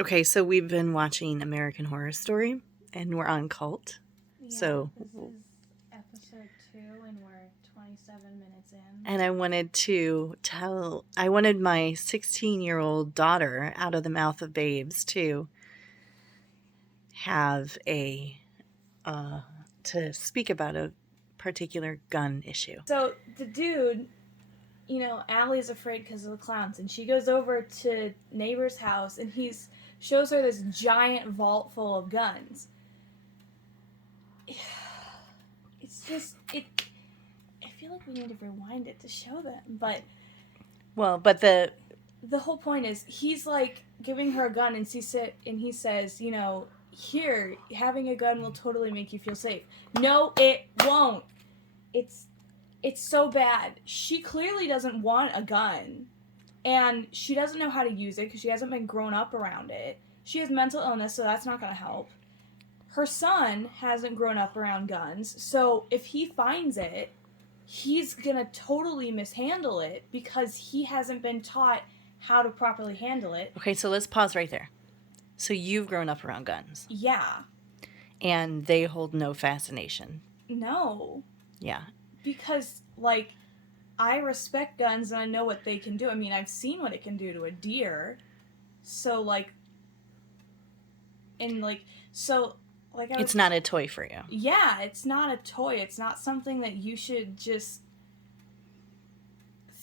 Okay, so we've been watching American Horror Story, and we're on Cult. Yeah, So- this is episode 2, and we're 27 minutes in. And I wanted my 16-year-old daughter, out of the mouth of babes, to have to speak about a particular gun issue. So the dude, Allie's afraid because of the clowns, and she goes over to neighbor's house, and shows her this giant vault full of guns. It's just I feel like we need to rewind it to show them, but the whole point is he's like giving her a gun, and he says, here, having a gun will totally make you feel safe. No, it won't. It's so bad. She clearly doesn't want a gun, and she doesn't know how to use it because she hasn't been grown up around it. She has mental illness, so that's not going to help. Her son hasn't grown up around guns, so if he finds it, he's going to totally mishandle it because he hasn't been taught how to properly handle it. Okay, so let's pause right there. So you've grown up around guns. Yeah. And they hold no fascination. No. Yeah. Because, I respect guns and I know what they can do. I mean, I've seen what it can do to a deer. So, it's not a toy for you. Yeah, it's not a toy. It's not something that you should just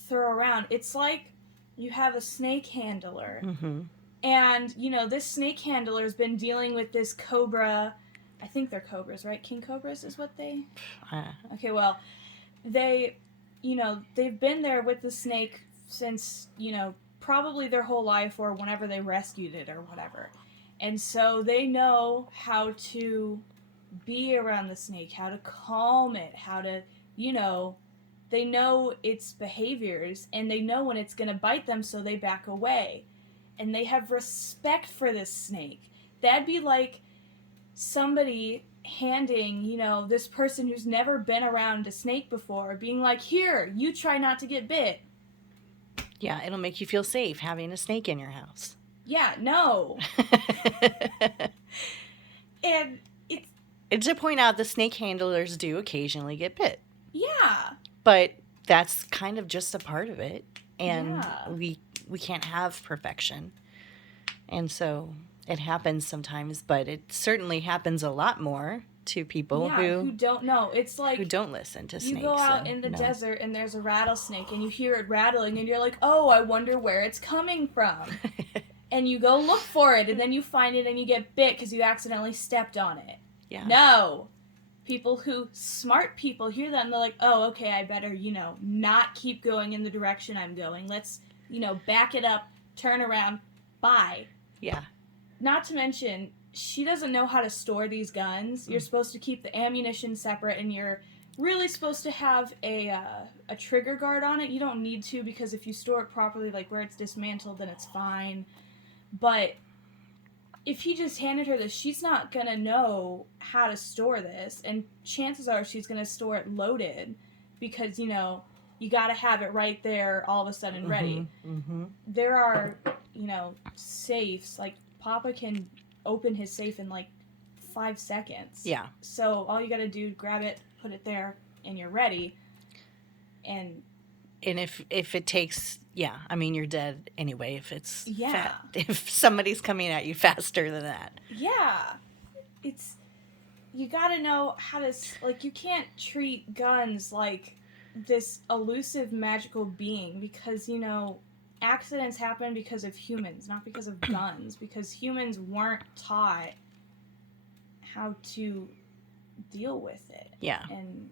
throw around. It's like you have a snake handler. Mm-hmm. And, this snake handler has been dealing with this cobra. I think they're cobras, right? King cobras is what they... Okay, well, they've been there with the snake since, probably their whole life or whenever they rescued it or whatever. And so they know how to be around the snake, how to calm it, how to, they know its behaviors, and they know when it's going to bite them, so they back away. And they have respect for this snake. That'd be like somebody handing, this person who's never been around a snake before, being like, here, you try not to get bit. Yeah, it'll make you feel safe having a snake in your house. Yeah, no. And it's to point out the snake handlers do occasionally get bit. Yeah. But that's kind of just a part of it. And yeah. we can't have perfection. And so it happens sometimes, but it certainly happens a lot more to people who don't know. It's like who don't listen to snakes. You go out in the desert and there's a rattlesnake and you hear it rattling and you're like, oh, I wonder where it's coming from. And you go look for it and then you find it and you get bit because you accidentally stepped on it. Yeah. No. Smart people hear that and they're like, oh, okay, I better, not keep going in the direction I'm going. Let's, back it up, turn around, bye. Yeah. Not to mention, she doesn't know how to store these guns. You're supposed to keep the ammunition separate, and you're really supposed to have a trigger guard on it. You don't need to, because if you store it properly, like where it's dismantled, then it's fine. But if he just handed her this, she's not going to know how to store this, and chances are she's going to store it loaded, because, you got to have it right there all of a sudden ready. Mm-hmm. There are, safes, like Papa can open his safe in 5 seconds. Yeah. So all you gotta do, grab it, put it there, and you're ready. And if it takes, you're dead anyway if it's if somebody's coming at you faster than that. Yeah. You gotta know how to, you can't treat guns like this elusive magical being, because, accidents happen because of humans, not because of guns, because humans weren't taught how to deal with it. Yeah. And,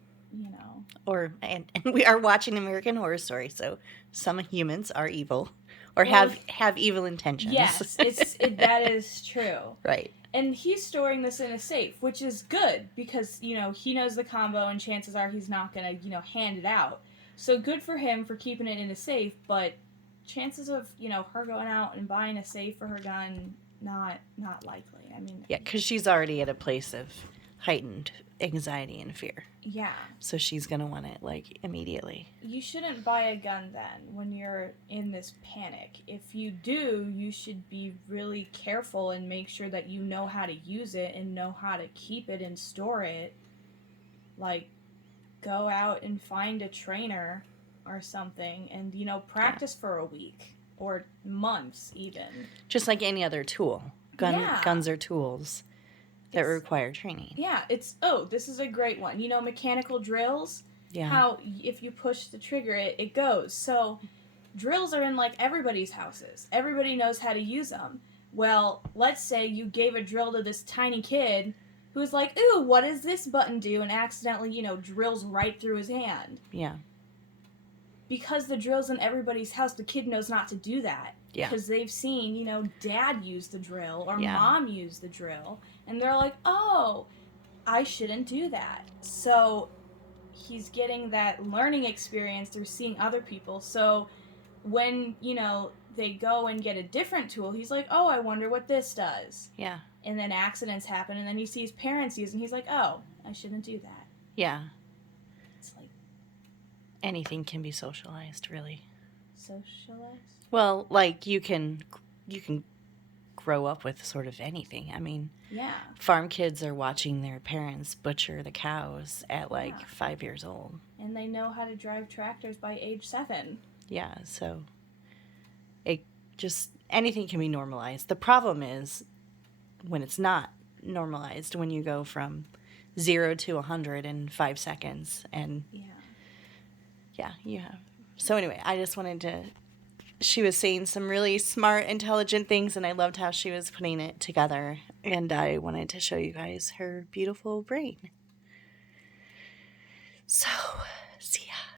and we are watching American Horror Story, so some humans are evil or have evil intentions. Yes, that is true. Right. And he's storing this in a safe, which is good because, he knows the combo and chances are he's not going to, hand it out. So good for him for keeping it in a safe, but chances of, her going out and buying a safe for her gun, not likely. I mean... Yeah, because she's already at a place of heightened anxiety and fear. Yeah. So she's going to want it, like, immediately. You shouldn't buy a gun then when you're in this panic. If you do, you should be really careful and make sure that you know how to use it and know how to keep it and store it. Like, go out and find a trainer or something and, practice for a week or months even. Just like any other tool. Guns are tools that require training. Yeah, this is a great one. Mechanical drills, how if you push the trigger, it goes. So drills are in, like, everybody's houses. Everybody knows how to use them. Well, let's say you gave a drill to this tiny kid who's like, ooh, what does this button do? And accidentally, drills right through his hand. Yeah. Because the drill's in everybody's house, the kid knows not to do that. Yeah. Because they've seen, dad use the drill or mom use the drill. And they're like, oh, I shouldn't do that. So he's getting that learning experience through seeing other people. So when, they go and get a different tool, he's like, oh, I wonder what this does. Yeah. And then accidents happen, and then he sees parents use, and he's like, oh, I shouldn't do that. Yeah. It's like... anything can be socialized, really. Socialized? Well, like, you can grow up with sort of anything. I mean, farm kids are watching their parents butcher the cows at, 5 years old. And they know how to drive tractors by age 7. Yeah, so anything can be normalized. The problem is when it's not normalized, when you go from 0 to 100 in 5 seconds. And so anyway, I just wanted to... She was saying some really smart, intelligent things, and I loved how she was putting it together. And I wanted to show you guys her beautiful brain. So